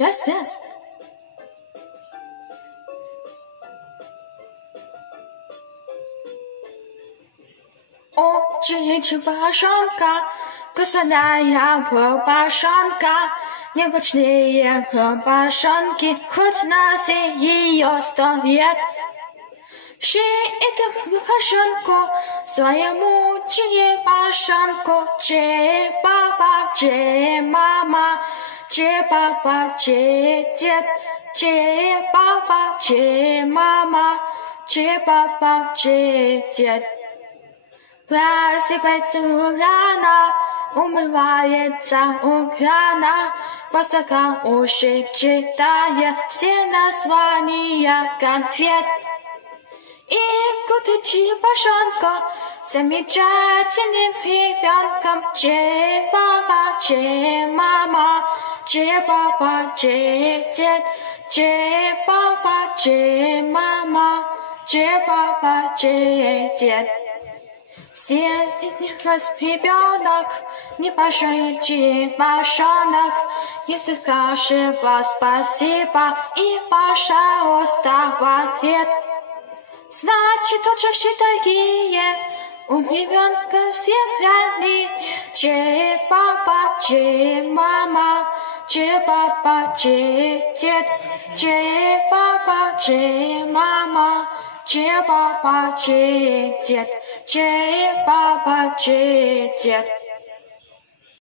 Yes, yes. Чебашонка, косаная башонка, необычные башонки, хоть нас и ее стоят. Эту башонку, своему чебашонку, че-папа, че-мама, че-папа, че-дед, че-папа, че-мама, че-папа, че-дед. Просыпается рано, умывается у крана, пока уши читая все названия конфет. И купит чебашонка замечательным ребенком, че-папа, че-мама, че-папа, че-дед, че-папа, че-мама, че-папа, че-дед. Все вас ребенок, небольшой чебашонок, если скажет вас спасибо и пожалуйста в ответ. Значит, очень такие у ребенка все правильные. Че-папа, че-мама, че-папа, че-дед, че-папа, че-мама, че-папа, че-дед, че-папа, че-дед.